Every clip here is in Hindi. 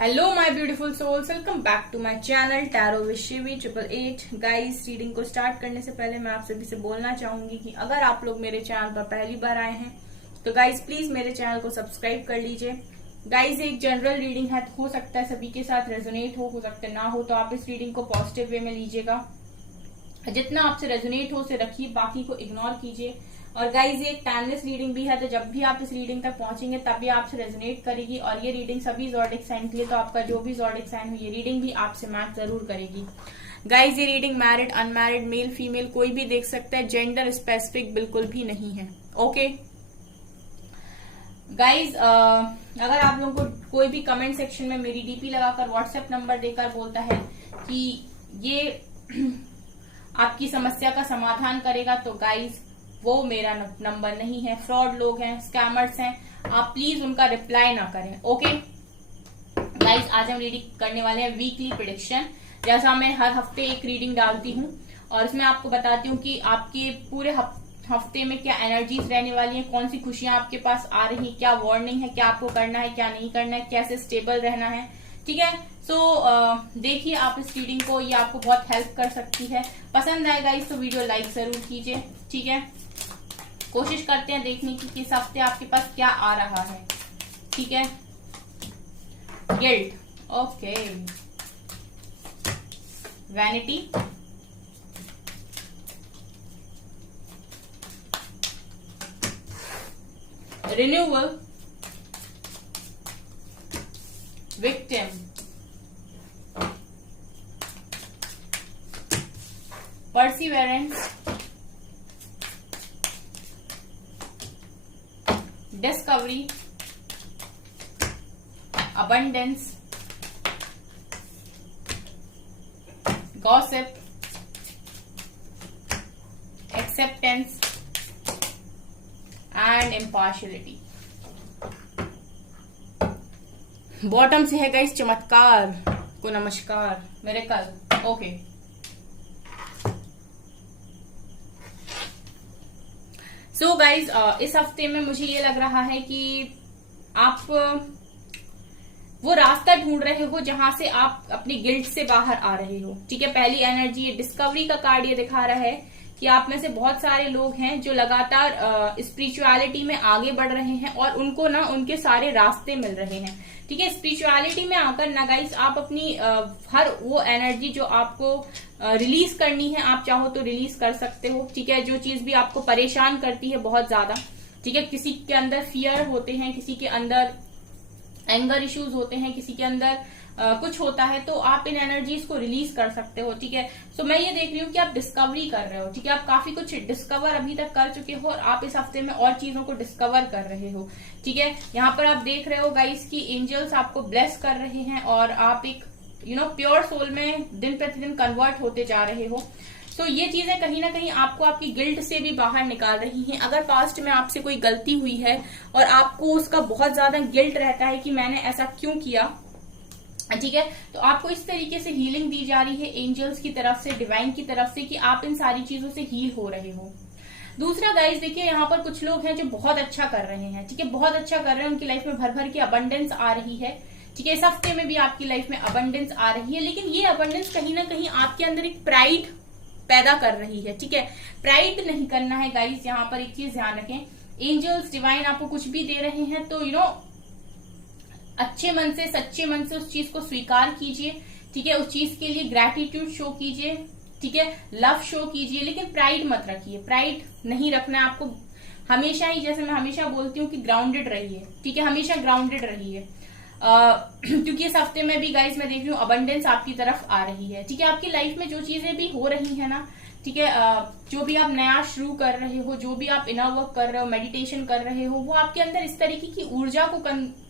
Hello my beautiful souls, welcome back to my channel tarot with Shivi 888। Guys, reading को स्टार्ट करने से पहले मैं आप सभी से बोलना चाहूंगी कि अगर आप लोग मेरे चैनल पर पहली बार आए हैं तो गाइस प्लीज मेरे चैनल को सब्सक्राइब कर लीजिए। गाइस, एक जनरल रीडिंग है, हो सकता है सभी के साथ रेजोनेट हो सकता है ना हो, तो आप इस रीडिंग को पॉजिटिव वे में लीजिएगा। जितना आपसे रेजोनेट हो उसे रखिए, बाकी को इग्नोर कीजिए। और गाइज, ये एक टाइमलेस रीडिंग भी है, तो जब भी आप इस रीडिंग तक पहुंचेंगे तभी आपसे रेजोनेट करेगी। और ये रीडिंग सभी ज़ोडिक साइन के लिए, तो आपका जो भी ज़ोडिक साइन हो ये रीडिंग भी आपसे मैच जरूर करेगी। गाइज, ये reading married unmarried male female कोई भी देख सकता है, जेंडर स्पेसिफिक बिल्कुल भी नहीं है। ओके गाइज, अगर आप लोगों को कोई भी कमेंट सेक्शन में मेरी डीपी लगाकर व्हाट्सएप नंबर देकर बोलता है कि ये आपकी समस्या का समाधान करेगा, तो गाइज वो मेरा नंबर नहीं है। फ्रॉड लोग हैं, स्कैमर्स हैं, आप प्लीज उनका रिप्लाई ना करें। ओके गाइज, आज हम रीडिंग करने वाले हैं वीकली प्रेडिक्शन। जैसा मैं हर हफ्ते एक रीडिंग डालती हूँ और इसमें आपको बताती हूँ कि आपके पूरे हफ्ते में क्या एनर्जीज रहने वाली हैं, कौन सी खुशियां आपके पास आ रही हैं, क्या वार्निंग है, क्या आपको करना है, क्या नहीं करना है, कैसे स्टेबल रहना है। ठीक है, सो देखिए आप इस रीडिंग को, ये आपको बहुत हेल्प कर सकती है। पसंद आएगा इस तो वीडियो लाइक जरूर कीजिए। ठीक है, कोशिश करते हैं देखने की इस हफ्ते आपके पास क्या आ रहा है। ठीक है, guilt, okay, vanity, renewal, victim, perseverance, discovery, abundance, gossip, acceptance and impartiality। Bottom से है गाइस चमत्कार को नमस्कार मेरे कल। ओके सो गाइज, इस हफ्ते में मुझे ये लग रहा है कि आप वो रास्ता ढूंढ रहे हो जहां से आप अपनी गिल्ट से बाहर आ रहे हो। ठीक है, पहली एनर्जी ये डिस्कवरी का कार्ड ये दिखा रहा है कि आप में से बहुत सारे लोग हैं जो लगातार स्पिरिचुअलिटी में आगे बढ़ रहे हैं और उनको ना उनके सारे रास्ते मिल रहे हैं। ठीक है, स्पिरिचुअलिटी में आकर ना गाइस आप अपनी हर वो एनर्जी जो आपको रिलीज करनी है, आप चाहो तो रिलीज कर सकते हो। ठीक है, जो चीज भी आपको परेशान करती है बहुत ज्यादा, ठीक है, किसी के अंदर फियर होते हैं, किसी के अंदर एंगर इश्यूज होते हैं, किसी के अंदर कुछ होता है, तो आप इन एनर्जीज को रिलीज कर सकते हो। ठीक है, सो मैं ये देख रही हूँ कि आप डिस्कवरी कर रहे हो। ठीक है, आप काफी कुछ डिस्कवर अभी तक कर चुके हो और आप इस हफ्ते में और चीजों को डिस्कवर कर रहे हो। ठीक है, यहाँ पर आप देख रहे हो गाइस कि एंजल्स आपको ब्लेस कर रहे हैं और आप एक प्योर सोल में दिन प्रतिदिन कन्वर्ट होते जा रहे हो। तो ये चीजें कहीं ना कहीं आपको आपकी गिल्ट से भी बाहर निकाल रही हैं। अगर पास्ट में आपसे कोई गलती हुई है और आपको उसका बहुत ज्यादा गिल्ट रहता है कि मैंने ऐसा क्यों किया, ठीक है, तो आपको इस तरीके से हीलिंग दी जा रही है एंजल्स की तरफ से, डिवाइन की तरफ से, कि आप इन सारी चीजों से हील हो रहे हो। दूसरा गाइस, देखिए यहाँ पर कुछ लोग हैं जो बहुत अच्छा कर रहे हैं। ठीक है, बहुत अच्छा कर रहे हैं, उनकी लाइफ में भर भर की अबंडेंस आ रही है। ठीक है, इस हफ्ते में भी आपकी लाइफ में अबंडेंस आ रही है, लेकिन ये अबंडेंस कहीं ना कहीं आपके अंदर एक प्राइड पैदा कर रही है। ठीक है, प्राइड नहीं करना है गाइस, यहाँ पर एक चीज ध्यान रखें, एंजल्स डिवाइन आपको कुछ भी दे रहे हैं तो अच्छे मन से, सच्चे मन से उस चीज को स्वीकार कीजिए। ठीक है, उस चीज के लिए ग्रैटिट्यूड शो कीजिए। ठीक है, लव शो कीजिए, लेकिन प्राइड मत रखिए। प्राइड नहीं रखना है आपको। हमेशा ही, जैसे मैं हमेशा बोलती हूँ कि ग्राउंडेड रहिए। ठीक है, हमेशा ग्राउंडेड रहिए, क्योंकि इस हफ्ते में भी गाइस मैं देख रही हूँ अबंडेंस आपकी तरफ आ रही है। ठीक है, आपकी लाइफ में जो चीजें भी हो रही है ना, ठीक है, जो भी आप नया शुरू कर रहे हो, जो भी आप इनर वर्क कर रहे हो, मेडिटेशन कर रहे हो, वो आपके अंदर इस तरीके की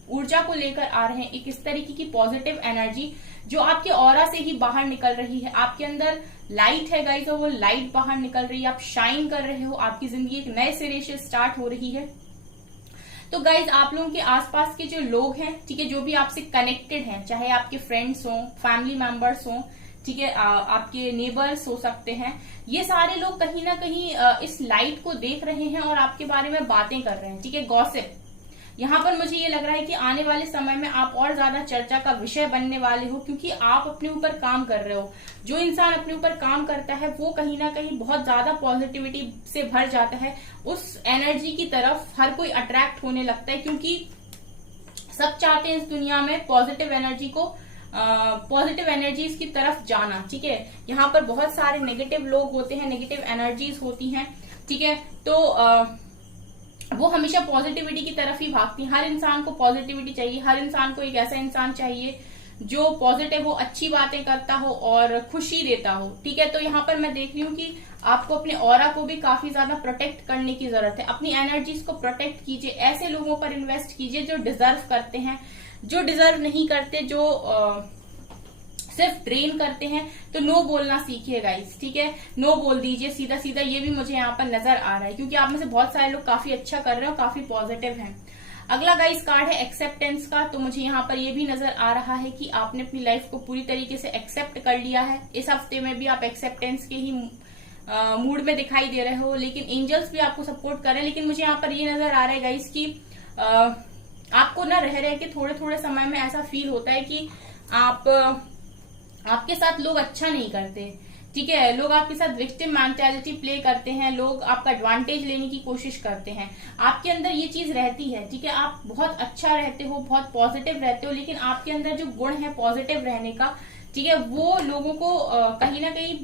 ऊर्जा को लेकर आ रहे हैं। एक इस तरीके की पॉजिटिव एनर्जी जो आपके ऑरा से ही बाहर निकल रही है। आपके अंदर लाइट है गाइस और वो लाइट बाहर निकल रही है, आप शाइन कर रहे हो, आपकी जिंदगी एक नए सिरे से स्टार्ट हो रही है। तो गाइज, आप लोगों के आसपास के जो लोग हैं, ठीक है, जो भी आपसे कनेक्टेड हैं, चाहे आपके फ्रेंड्स हों, फैमिली मेंबर्स हों, ठीक है, आपके नेबर्स हो सकते हैं, ये सारे लोग कहीं ना कहीं इस लाइट को देख रहे हैं और आपके बारे में बातें कर रहे हैं। ठीक है, गॉसिप, यहाँ पर मुझे ये लग रहा है कि आने वाले समय में आप और ज्यादा चर्चा का विषय बनने वाले हो, क्योंकि आप अपने ऊपर काम कर रहे हो। जो इंसान अपने ऊपर काम करता है वो कहीं ना कहीं बहुत ज्यादा पॉजिटिविटी से भर जाता है। उस एनर्जी की तरफ हर कोई अट्रैक्ट होने लगता है, क्योंकि सब चाहते हैं इस दुनिया में पॉजिटिव एनर्जी को, पॉजिटिव एनर्जीज की तरफ जाना। ठीक है, यहाँ पर बहुत सारे नेगेटिव लोग होते हैं, नेगेटिव एनर्जीज होती हैं। ठीक है, तो वो हमेशा पॉजिटिविटी की तरफ ही भागती हैं। हर इंसान को पॉजिटिविटी चाहिए, हर इंसान को एक ऐसा इंसान चाहिए जो पॉजिटिव हो, अच्छी बातें करता हो और खुशी देता हो। ठीक है, तो यहाँ पर मैं देख रही हूँ कि आपको अपने ऑरा को भी काफी ज्यादा प्रोटेक्ट करने की जरूरत है। अपनी एनर्जीज को प्रोटेक्ट कीजिए, ऐसे लोगों पर इन्वेस्ट कीजिए जो डिजर्व करते हैं। जो डिजर्व नहीं करते, जो सिर्फ ड्रेन करते हैं, तो नो बोलना सीखिए गाइस। ठीक है, नो बोल दीजिए सीधा सीधा, ये भी मुझे यहाँ पर नजर आ रहा है, क्योंकि आप में से बहुत सारे लोग काफी अच्छा कर रहे हो, काफी पॉजिटिव हैं। अगला गाइस कार्ड है एक्सेप्टेंस का। तो मुझे यहाँ पर ये भी नजर आ रहा है कि आपने अपनी लाइफ को पूरी तरीके से एक्सेप्ट कर लिया है। इस हफ्ते में भी आप एक्सेप्टेंस के ही मूड में दिखाई दे रहे हो, लेकिन एंजल्स भी आपको सपोर्ट कर रहे हैं। लेकिन मुझे यहाँ पर ये नजर आ रहा है गाइस कि आपको ना रह के थोड़े थोड़े समय में ऐसा फील होता है कि आपके साथ लोग अच्छा नहीं करते। ठीक है, लोग आपके साथ विक्टिम मेंटालिटी प्ले करते हैं, लोग आपका एडवांटेज लेने की कोशिश करते हैं। आपके अंदर ये चीज रहती है। ठीक है, आप बहुत अच्छा रहते हो, बहुत पॉजिटिव रहते हो, लेकिन आपके अंदर जो गुण है पॉजिटिव रहने का, ठीक है, वो लोगों को कहीं ना कहीं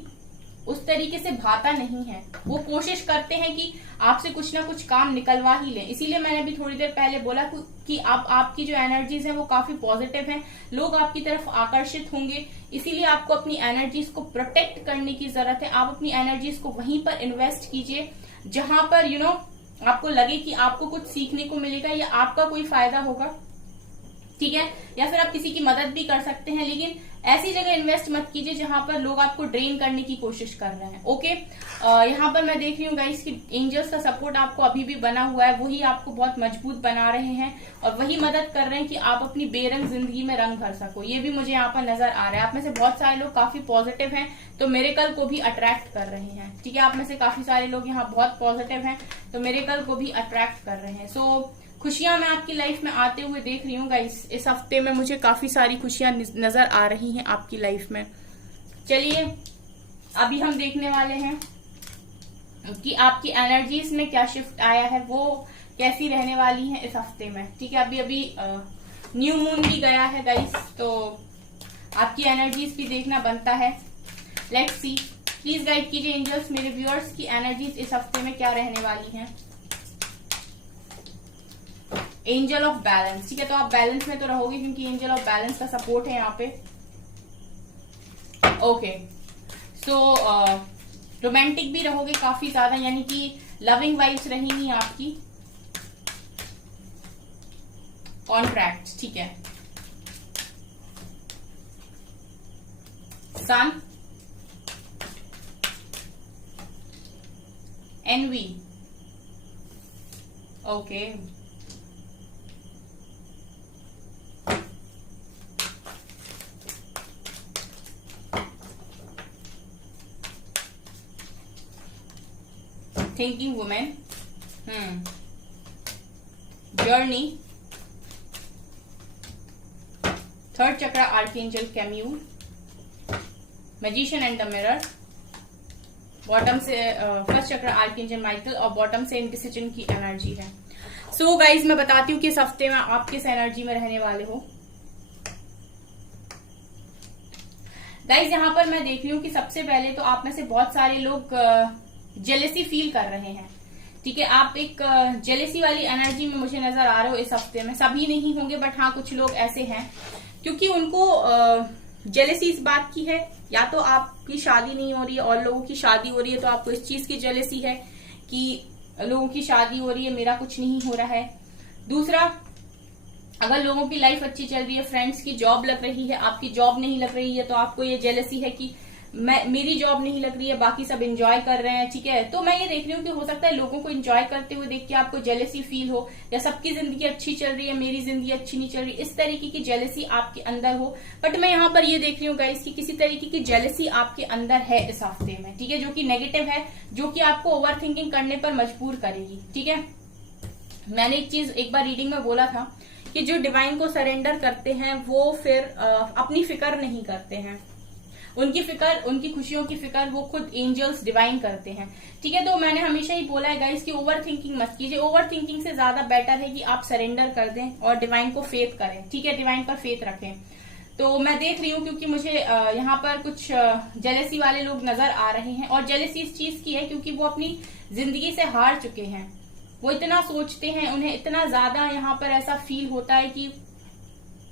उस तरीके से भाता नहीं है। वो कोशिश करते हैं कि आपसे कुछ ना कुछ काम निकलवा ही लें। इसीलिए मैंने अभी थोड़ी देर पहले बोला कि आपकी जो एनर्जीज है वो काफी पॉजिटिव हैं, लोग आपकी तरफ आकर्षित होंगे। इसीलिए आपको अपनी एनर्जीज को प्रोटेक्ट करने की जरूरत है। आप अपनी एनर्जीज को वहीं पर इन्वेस्ट कीजिए जहां पर आपको लगे कि आपको कुछ सीखने को मिलेगा या आपका कोई फायदा होगा। ठीक है, या फिर आप किसी की मदद भी कर सकते हैं, लेकिन ऐसी जगह इन्वेस्ट मत कीजिए जहां पर लोग आपको ड्रेन करने की कोशिश कर रहे हैं। ओके, यहाँ पर मैं देख रही हूँ गाइस कि एंजल्स का सपोर्ट आपको अभी भी बना हुआ है, वही आपको बहुत मजबूत बना रहे हैं और वही मदद कर रहे हैं कि आप अपनी बेरंग जिंदगी में रंग भर सको। ये भी मुझे यहाँ पर नजर आ रहा है। आप में से बहुत सारे लोग काफी पॉजिटिव हैं, तो मिरेकल को भी अट्रैक्ट कर रहे हैं। ठीक है, आप में से काफी सारे लोग यहाँ बहुत पॉजिटिव हैं, तो मिरेकल को भी अट्रैक्ट कर रहे हैं। सो खुशियां मैं आपकी लाइफ में आते हुए देख रही हूँ गाइस। इस हफ्ते में मुझे काफी सारी खुशियां नजर आ रही हैं आपकी लाइफ में। चलिए अभी हम देखने वाले हैं कि आपकी एनर्जीज में क्या शिफ्ट आया है, वो कैसी रहने वाली है इस हफ्ते में। ठीक है, अभी न्यू मून भी गया है गाइस, तो आपकी एनर्जीज भी देखना बनता है। लेट्स सी, प्लीज गाइड कीजिए एंजल्स मेरे व्यूअर्स की एनर्जीज इस हफ्ते में क्या रहने वाली हैं। Angel of balance. ठीक है, तो आप बैलेंस में तो रहोगे क्योंकि एंजल ऑफ बैलेंस का सपोर्ट है यहाँ पे। ओके, सो रोमांटिक भी रहोगे काफी ज्यादा, यानी कि लविंग वाइब्स रहेंगी आपकी। कॉन्ट्रैक्ट, ठीक है। Sun, envy, okay. Thinking women, journey, third chakra archangel Chamuel, magician and the mirror, bottom से फर्स्ट चक्रा आर्कएंजल माइकल और बॉटम से इंडिसिजन की एनर्जी है। सो गाइज मैं बताती हूँ कि इस हफ्ते में आप किस एनर्जी में रहने वाले हो। गाइज यहाँ पर मैं देख रही हूँ कि सबसे पहले तो आप में से बहुत सारे लोग जेलेसी फील कर रहे हैं। ठीक है, आप एक जेलेसी वाली एनर्जी में मुझे नजर आ रहे हो इस हफ्ते में। सभी नहीं होंगे, बट हाँ कुछ लोग ऐसे हैं क्योंकि उनको जेलेसी इस बात की है, या तो आपकी शादी नहीं हो रही है और लोगों की शादी हो रही है, तो आपको इस चीज की जेलेसी है कि लोगों की शादी हो रही है, मेरा कुछ नहीं हो रहा है। दूसरा, अगर लोगों की लाइफ अच्छी चल रही है, फ्रेंड्स की जॉब लग रही है, आपकी जॉब नहीं लग रही है, तो आपको ये जेलेसी है कि मेरी जॉब नहीं लग रही है, बाकी सब एंजॉय कर रहे हैं। ठीक है, तो मैं ये देख रही हूँ कि हो सकता है लोगों को एंजॉय करते हुए देख के आपको जेलेसी फील हो, या सबकी जिंदगी अच्छी चल रही है, मेरी जिंदगी अच्छी नहीं चल रही, इस तरीके की जेलेसी आपके अंदर हो। बट मैं यहाँ पर ये देख रही हूँ गाइस कि किसी तरीके की जेलेसी आपके अंदर है इस हफ्ते में। ठीक है, जो कि नेगेटिव है, जो कि आपको ओवर थिंकिंग करने पर मजबूर करेगी। ठीक है, मैंने एक चीज एक बार रीडिंग में बोला था कि जो डिवाइन को सरेंडर करते हैं वो फिर अपनी फिक्र नहीं करते हैं, उनकी फिक्र, उनकी खुशियों की फिक्र वो खुद एंजल्स डिवाइन करते हैं। ठीक है, तो मैंने हमेशा ही बोला है गाइस कि ओवर थिंकिंग मत कीजिए। ओवर थिंकिंग से ज्यादा बेटर है कि आप सरेंडर कर दें और डिवाइन को फेथ करें। ठीक है, डिवाइन पर फेथ रखें। तो मैं देख रही हूँ क्योंकि मुझे यहाँ पर कुछ जेलेसी वाले लोग नजर आ रहे हैं, और जेलेसी इस चीज की है क्योंकि वो अपनी जिंदगी से हार चुके हैं। वो इतना सोचते हैं, उन्हें इतना ज्यादा यहाँ पर ऐसा फील होता है कि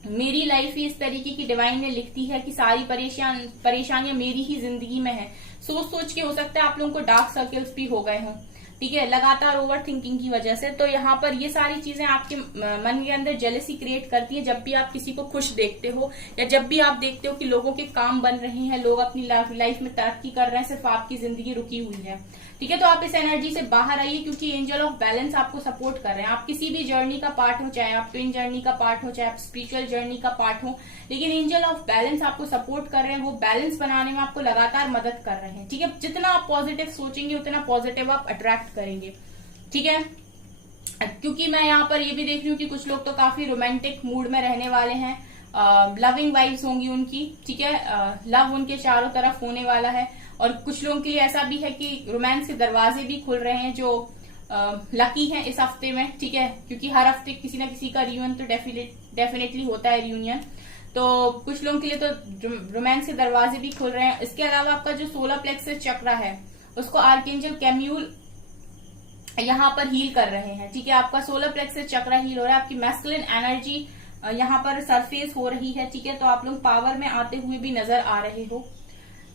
मेरी लाइफ ही इस तरीके की डिवाइन ने लिखती है कि सारी परेशानियां मेरी ही जिंदगी में है। सोच सोच के हो सकता है आप लोगों को डार्क सर्कल्स भी हो गए हों। ठीक है, लगातार ओवर थिंकिंग की वजह से। तो यहाँ पर ये सारी चीजें आपके मन के अंदर जेलसी क्रिएट करती है। जब भी आप किसी को खुश देखते हो या जब भी आप देखते हो कि लोगों के काम बन रहे हैं, लोग अपनी लाइफ में तरक्की कर रहे हैं, सिर्फ आपकी जिंदगी रुकी हुई है। ठीक है, तो आप इस एनर्जी से बाहर आइए क्योंकि एंजल ऑफ बैलेंस आपको सपोर्ट कर रहे हैं। आप किसी भी जर्नी का पार्ट हो, चाहे आप ट्विन जर्नी का पार्ट हो, चाहे आप स्पिरिचुअल जर्नी का पार्ट हो, लेकिन एंजल ऑफ बैलेंस आपको सपोर्ट कर रहे हैं। वो बैलेंस बनाने में आपको लगातार मदद कर रहे हैं। ठीक है, जितना आप पॉजिटिव सोचेंगे उतना पॉजिटिव आप अट्रैक्ट करेंगे। ठीक है, क्योंकि मैं यहाँ पर ये भी देख रही हूँ कि कुछ लोग तो काफी रोमांटिक मूड में रहने वाले हैं। लविंग वाइब्स होंगी उनकी। ठीक है, लव उनके चारों तरफ होने वाला है। और कुछ लोगों के लिए ऐसा भी है कि रोमांस के दरवाजे भी खुल रहे हैं जो लकी हैं इस हफ्ते में। ठीक है, क्योंकि हर हफ्ते किसी ना किसी का रियूनियन तो डेफिनेटली होता है रियूनियन। तो कुछ लोगों के लिए तो रोमांस के दरवाजे भी खुल रहे हैं। इसके अलावा आपका जो सोलर प्लेक्सस चक्र है उसको आर्कएंजल कैम्यूल यहाँ पर हील कर रहे हैं। ठीक है, आपका सोलर प्लेक्सस चक्र हील हो रहा है। आपकी मैस्कुलिन एनर्जी यहाँ पर सरफेस हो रही है। ठीक है, तो आप लोग पावर में आते हुए भी नजर आ रहे हो।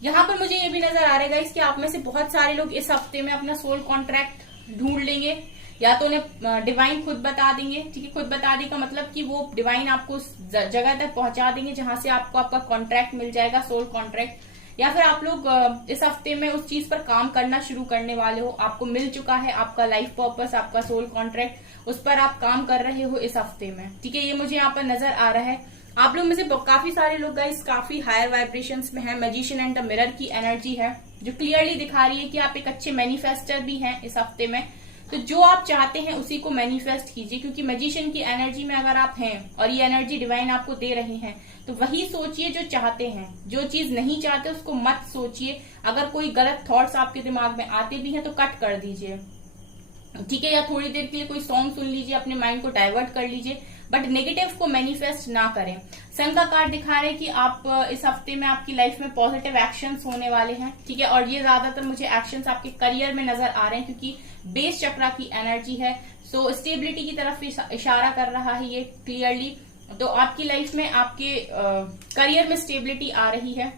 यहाँ पर मुझे ये भी नजर आ रहा है कि आप में से बहुत सारे लोग इस हफ्ते में अपना सोल कॉन्ट्रैक्ट ढूंढ लेंगे, या तो उन्हें डिवाइन खुद बता देंगे। ठीक है, खुद बता देगा मतलब कि वो डिवाइन आपको उस जगह तक पहुंचा देंगे जहां से आपको आपका कॉन्ट्रैक्ट मिल जाएगा, सोल कॉन्ट्रैक्ट। या फिर आप लोग इस हफ्ते में उस चीज पर काम करना शुरू करने वाले हो। आपको मिल चुका है आपका लाइफ पर्पस, आपका सोल कॉन्ट्रैक्ट, उस पर आप काम कर रहे हो इस हफ्ते में। ठीक है, ये मुझे यहाँ पर नजर आ रहा है। आप लोग में से काफी सारे लोग गाइस काफी हायर वाइब्रेशंस में हैं। मैजिशियन एंड द मिरर की एनर्जी है जो क्लियरली दिखा रही है कि आप एक अच्छे मैनिफेस्टर भी हैं इस हफ्ते में। तो जो आप चाहते हैं उसी को मैनिफेस्ट कीजिए, क्योंकि मैजिशियन की एनर्जी में अगर आप हैं और ये एनर्जी डिवाइन आपको दे रहे हैं तो वही सोचिए जो चाहते हैं। जो चीज नहीं चाहते उसको मत सोचिए। अगर कोई गलत थॉट्स आपके दिमाग में आते भी हैं तो कट कर दीजिए। ठीक है, या थोड़ी देर के लिए कोई सॉन्ग सुन लीजिए, अपने माइंड को डाइवर्ट कर लीजिए, बट नेगेटिव को मैनिफेस्ट ना करें। सन का कार्ड दिखा रहे हैं कि आप इस हफ्ते में आपकी लाइफ में पॉजिटिव एक्शंस होने वाले हैं। ठीक है, और ये ज्यादातर मुझे एक्शंस आपके करियर में नजर आ रहे हैं क्योंकि बेस चक्रा की एनर्जी है। सो स्टेबिलिटी की तरफ इशारा कर रहा है ये क्लियरली। तो आपकी लाइफ में आपके करियर में स्टेबिलिटी आ रही है।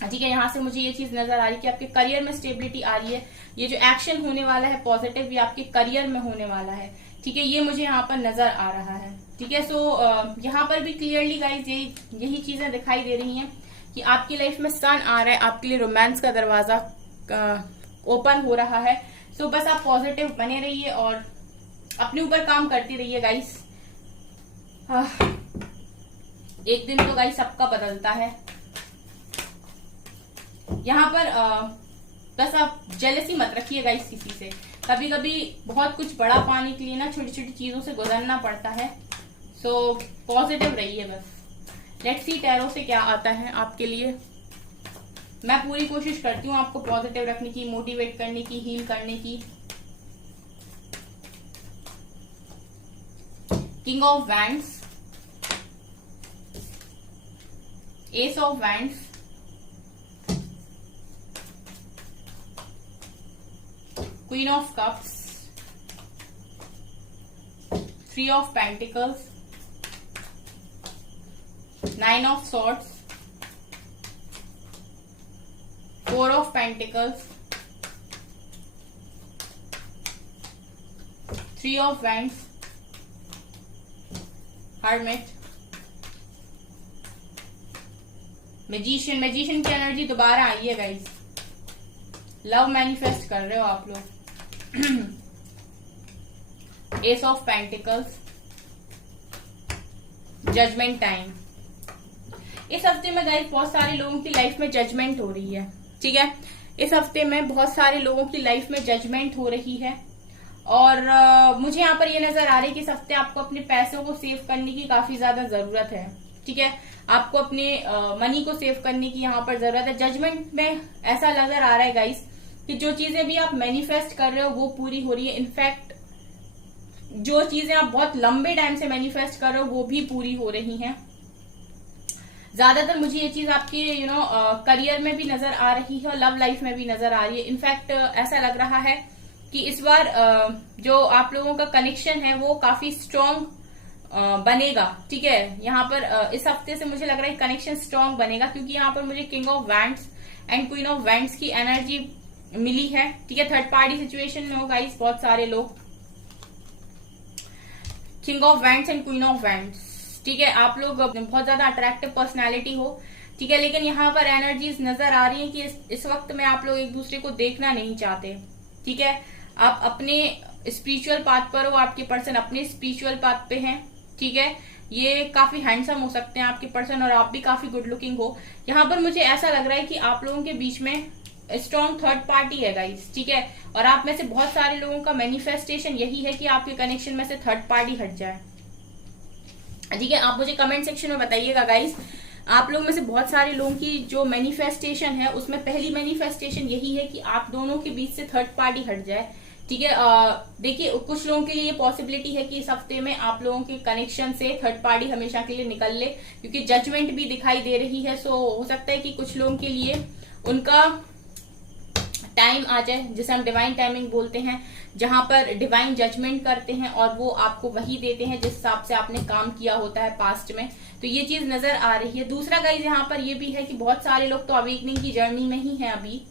ठीक है, यहाँ से मुझे ये चीज नजर आ रही है कि आपके करियर में स्टेबिलिटी आ रही है। ये जो एक्शन होने वाला है पॉजिटिव, ये आपके करियर में होने वाला है। ठीक है, ये मुझे यहाँ पर नजर आ रहा है। ठीक है, सो यहाँ पर भी क्लियरली गाइज यही चीजें दिखाई दे रही हैं कि आपकी लाइफ में सन आ रहा है, आपके लिए रोमांस का दरवाजा ओपन हो रहा है। सो बस आप पॉजिटिव बने रहिए और अपने ऊपर काम करते रहिए गाइस। एक दिन तो गाइस सबका बदलता है। यहाँ पर बस आप जेलसी मत रखिए गाइस किसी से। कभी कभी बहुत कुछ बड़ा पाने के लिए ना छोटी छोटी चीजों से गुजरना पड़ता है। सो पॉजिटिव रहिए बस। लेट्स सी टैरो से क्या आता है आपके लिए। मैं पूरी कोशिश करती हूँ आपको पॉजिटिव रखने की, मोटिवेट करने की, हील करने की। King of wands, S of wands, queen of cups, three of pentacles, nine of swords, four of pentacles, three of wands, hermit, magician. Magician की एनर्जी दोबारा आई है गाइस। लव मैनिफेस्ट कर रहे हो आप लोग। Ace of pentacles, judgment time. इस हफ्ते में गाइस बहुत सारे लोगों की लाइफ में जजमेंट हो रही है। ठीक है, इस हफ्ते में बहुत सारे लोगों की लाइफ में जजमेंट हो रही है और मुझे यहाँ पर ये नजर आ रही है कि इस हफ्ते आपको अपने पैसों को सेव करने की काफी ज्यादा जरूरत है। ठीक है, आपको अपने मनी को सेव करने की यहाँ पर जरूरत है। जजमेंट में ऐसा नजर आ रहा है गाइस कि जो चीजें भी आप मैनिफेस्ट कर रहे हो वो पूरी हो रही है। इनफैक्ट जो चीजें आप बहुत लंबे टाइम से मैनिफेस्ट कर रहे हो वो भी पूरी हो रही हैं। ज्यादातर मुझे ये चीज आपके करियर में भी नजर आ रही है और लव लाइफ में भी नजर आ रही है। इनफैक्ट ऐसा लग रहा है कि इस बार जो आप लोगों का कनेक्शन है वो काफी स्ट्रांग बनेगा। ठीक है, यहाँ पर इस हफ्ते से मुझे लग रहा है कनेक्शन स्ट्रांग बनेगा, क्योंकि यहाँ पर मुझे king of wands and queen of wands की एनर्जी मिली है। ठीक है, थर्ड पार्टी सिचुएशन में हो गाइस बहुत सारे लोग। King of wands and queen of wands. ठीक है, आप लोग बहुत ज्यादा अट्रैक्टिव पर्सनैलिटी हो। ठीक है, लेकिन यहाँ पर एनर्जीज नजर आ रही है कि इस वक्त में आप लोग एक दूसरे को देखना नहीं चाहते। ठीक है, आप अपने स्पिरिचुअल पाथ पर हो, आपके पर्सन अपने स्पिरिचुअल पाथ पे हैं। ठीक है, ये काफी हैंडसम हो सकते हैं आपके पर्सन और आप भी काफी गुड लुकिंग हो। यहाँ पर मुझे ऐसा लग रहा है कि आप लोगों के बीच में स्ट्रॉन्ग थर्ड पार्टी है गाइस। ठीक है, और आप में से बहुत सारे लोगों का मैनिफेस्टेशन यही है कि आपके कनेक्शन में से थर्ड पार्टी हट जाए। ठीक है, आप मुझे कमेंट सेक्शन में बताइएगा गाइस, आप लोग में से बहुत सारे लोगों की जो मैनिफेस्टेशन है उसमें पहली मैनिफेस्टेशन यही है कि आप दोनों के बीच से थर्ड पार्टी हट जाए। ठीक है, देखिए कुछ लोगों के लिए ये पॉसिबिलिटी है कि इस हफ्ते में आप लोगों के कनेक्शन से थर्ड पार्टी हमेशा के लिए निकल ले, क्योंकि जजमेंट भी दिखाई दे रही है। सो हो सकता है कि कुछ लोगों के लिए उनका टाइम आ जाए जिसे हम डिवाइन टाइमिंग बोलते हैं, जहां पर डिवाइन जजमेंट करते हैं और वो आपको वही देते हैं जिस हिसाब से आपने काम किया होता है पास्ट में। तो ये चीज नजर आ रही है। दूसरा गाइस यहाँ पर ये भी है कि बहुत सारे लोग तो अवेकनिंग की जर्नी में ही हैं अभी।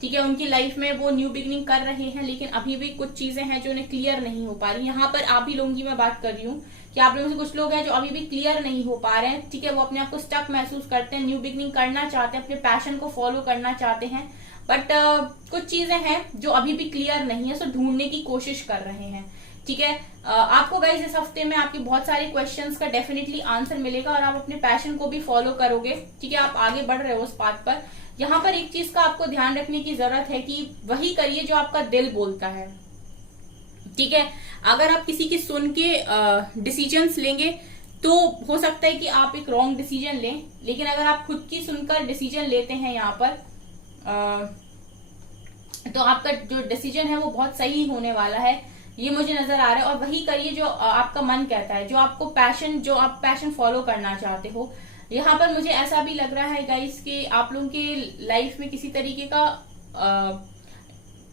ठीक है, उनकी लाइफ में वो न्यू बिगनिंग कर रहे हैं, लेकिन अभी भी कुछ चीजें हैं जो उन्हें क्लियर नहीं हो पा रही। यहाँ पर आप ही लोगों की मैं बात कर रही हूँ कि आप लोगों से कुछ लोग हैं जो अभी भी क्लियर नहीं हो पा रहे हैं। ठीक है, वो अपने आप को स्टक महसूस करते हैं, न्यू बिगनिंग करना चाहते हैं, अपने पैशन को फॉलो करना चाहते हैं, बट कुछ चीजें हैं जो अभी भी क्लियर नहीं है, सो ढूंढने की कोशिश कर रहे हैं। ठीक है, आपको गाइस इस हफ्ते में आपके बहुत सारे क्वेश्चंस का डेफिनेटली आंसर मिलेगा और आप अपने पैशन को भी फॉलो करोगे। ठीक है, आप आगे बढ़ रहे हो उस पाथ पर। यहाँ पर एक चीज का आपको ध्यान रखने की जरूरत है कि वही करिए जो आपका दिल बोलता है। ठीक है, अगर आप किसी की सुन के डिसीजंस लेंगे तो हो सकता है कि आप एक रॉन्ग डिसीजन लें, लेकिन अगर आप खुद की सुनकर डिसीजन लेते हैं यहाँ पर तो आपका जो डिसीजन है वो बहुत सही होने वाला है, ये मुझे नजर आ रहा है। और वही करिए जो आपका मन कहता है, जो आपको पैशन, जो आप पैशन फॉलो करना चाहते हो। यहाँ पर मुझे ऐसा भी लग रहा है गाइस कि आप लोगों के लाइफ में किसी तरीके का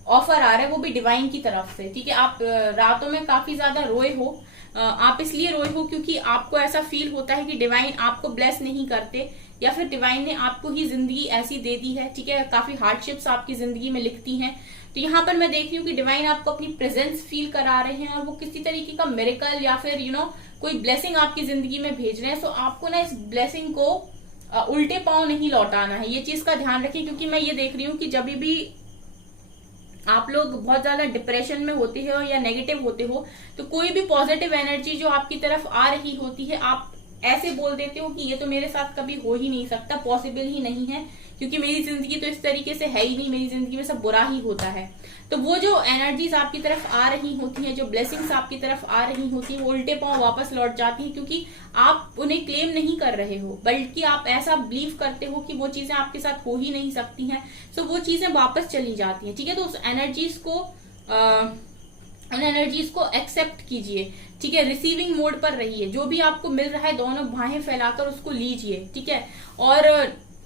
ऑफर आ रहा है, वो भी डिवाइन की तरफ से। ठीक है, आप रातों में काफी ज्यादा रोए हो। आप इसलिए रोए हो क्योंकि आपको ऐसा फील होता है कि डिवाइन आपको ब्लेस नहीं करते, या फिर डिवाइन ने आपको ही जिंदगी ऐसी दे दी है। ठीक है, काफी हार्डशिप्स आपकी जिंदगी में लिखती हैं। तो यहाँ पर मैं देख रही हूँ कि डिवाइन आपको अपनी प्रेजेंस फील करा रहे हैं और वो किसी तरीके का मिरेकल या फिर कोई ब्लेसिंग आपकी जिंदगी में भेज रहे हैं। सो आपको ना इस ब्लेसिंग को उल्टे पांव नहीं लौटाना है, ये चीज का ध्यान रखिए। क्योंकि मैं ये देख रही हूँ कि जब भी आप लोग बहुत ज्यादा डिप्रेशन में होते हो या नेगेटिव होते हो, तो कोई भी पॉजिटिव एनर्जी जो आपकी तरफ आ रही होती है, आप ऐसे बोल देते हो कि ये तो मेरे साथ कभी हो ही नहीं सकता, पॉसिबल ही नहीं है, क्योंकि मेरी जिंदगी तो इस तरीके से है ही नहीं, मेरी जिंदगी में सब बुरा ही होता है। तो वो जो एनर्जीज आपकी तरफ आ रही होती हैं, जो ब्लेसिंग्स आपकी तरफ आ रही होती हैं, वो उल्टे पांव वापस लौट जाती हैं, क्योंकि आप उन्हें क्लेम नहीं कर रहे हो, बल्कि आप ऐसा बिलीव करते हो कि वो चीजें आपके साथ हो ही नहीं सकती हैं। सो वो चीजें वापस चली जाती हैं। ठीक है, तो उस एनर्जीज को उन एनर्जीज को एक्सेप्ट कीजिए। ठीक है, रिसीविंग मोड पर रहिए, जो भी आपको मिल रहा है दोनों बाहें फैलाकर उसको लीजिए। ठीक है, और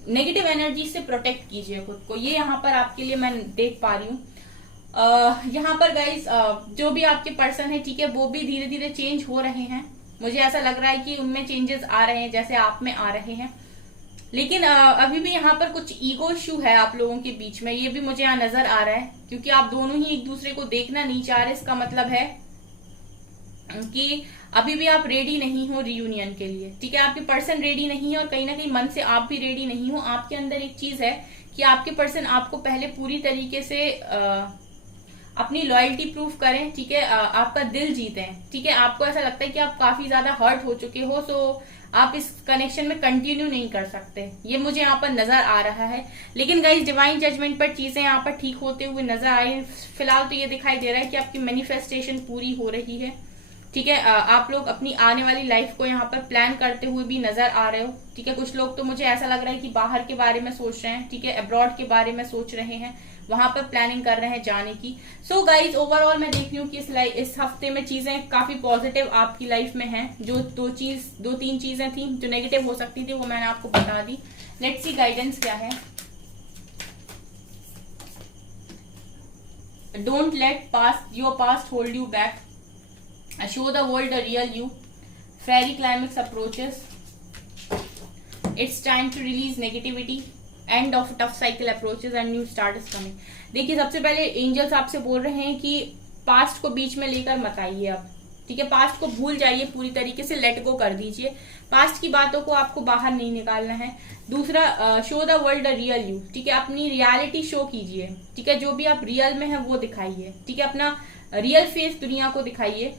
नेगेटिव एनर्जी से प्रोटेक्ट कीजिए खुद को। ये यहाँ पर आपके लिए मैं देख पा रही हूँ। यहाँ पर गाइस जो भी आपके पर्सन है, ठीक है, वो भी धीरे धीरे चेंज हो रहे हैं। मुझे ऐसा लग रहा है कि उनमें चेंजेस आ रहे हैं जैसे आप में आ रहे हैं, लेकिन अभी भी यहाँ पर कुछ ईगो इशू है आप लोगों के बीच में, ये भी मुझे यहाँ नजर आ रहा है, क्योंकि आप दोनों ही एक दूसरे को देखना नहीं चाह रहे। इसका मतलब है कि अभी भी आप रेडी नहीं हो रियूनियन के लिए। ठीक है, आपके पर्सन रेडी नहीं है और कहीं ना कहीं मन से आप भी रेडी नहीं हो। आपके अंदर एक चीज है कि आपके पर्सन आपको पहले पूरी तरीके से अपनी लॉयल्टी प्रूफ करें। ठीक है, आपका दिल जीते हैं। ठीक है, आपको ऐसा लगता है कि आप काफी ज्यादा हर्ट हो चुके हो, सो आप इस कनेक्शन में कंटिन्यू नहीं कर सकते, ये मुझे यहाँ पर नजर आ रहा है। लेकिन गाइस डिवाइन जजमेंट पर चीजें यहाँ पर ठीक होते हुए नजर आई। फिलहाल तो ये दिखाई दे रहा है कि आपकी मैनिफेस्टेशन पूरी हो रही है, ठीक है। आप लोग अपनी आने वाली लाइफ को यहाँ पर प्लान करते हुए भी नजर आ रहे हो, ठीक है। कुछ लोग तो मुझे ऐसा लग रहा है कि बाहर के बारे में सोच रहे हैं, ठीक है, अब्रॉड के बारे में सोच रहे हैं, वहां पर प्लानिंग कर रहे हैं जाने की। सो गाइज ओवरऑल मैं देख रही हूँ कि इस हफ्ते में चीजें काफी पॉजिटिव आपकी लाइफ में हैं। जो दो तीन चीजें थी जो नेगेटिव हो सकती थी वो मैंने आपको बता दी। लेट्स सी गाइडेंस क्या है। Don't let your past hold you back, show the world the real you, fairy climax approaches, it's time to release negativity, end of tough cycle approaches and new start is coming। देखिए सबसे पहले एंजल्स आपसे बोल रहे हैं कि पास्ट को बीच में लेकर मत आइए अब, ठीक है। पास्ट को भूल जाइए, पूरी तरीके से लेट गो कर दीजिए। पास्ट की बातों को आपको बाहर नहीं निकालना है। दूसरा, show the world the real you, ठीक है। अपनी रियलिटी शो कीजिए, ठीक है। जो भी आप रियल में है वो दिखाइए, ठीक है। अपना रियल फेस दुनिया को दिखाइए,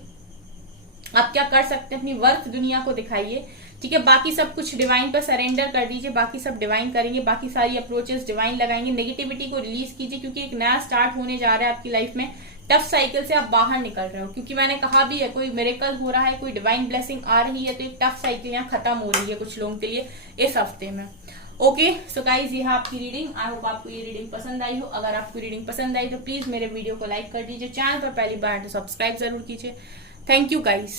आप क्या कर सकते हैं अपनी वर्थ दुनिया को दिखाइए, ठीक है। बाकी सब कुछ डिवाइन पर सरेंडर कर दीजिए, बाकी सब डिवाइन करेंगे, बाकी सारी अप्रोचेस डिवाइन लगाएंगे। नेगेटिविटी को रिलीज कीजिए क्योंकि एक नया स्टार्ट होने जा रहा है आपकी लाइफ में। टफ साइकिल से आप बाहर निकल रहे हो, क्योंकि मैंने कहा भी है कोई मिरेकल हो रहा है, कोई डिवाइन ब्लेसिंग आ रही है, तो एक टफ साइकिल यहाँ खत्म हो रही है कुछ लोगों के लिए इस हफ्ते में। ओके सो गाइज ये है आपकी रीडिंग। आई होप आपको ये रीडिंग पसंद आई हो। अगर आपको रीडिंग पसंद आई तो प्लीज मेरे वीडियो को लाइक कर दीजिए, चैनल पर पहली बार तो सब्सक्राइब जरूर कीजिए। Thank you guys.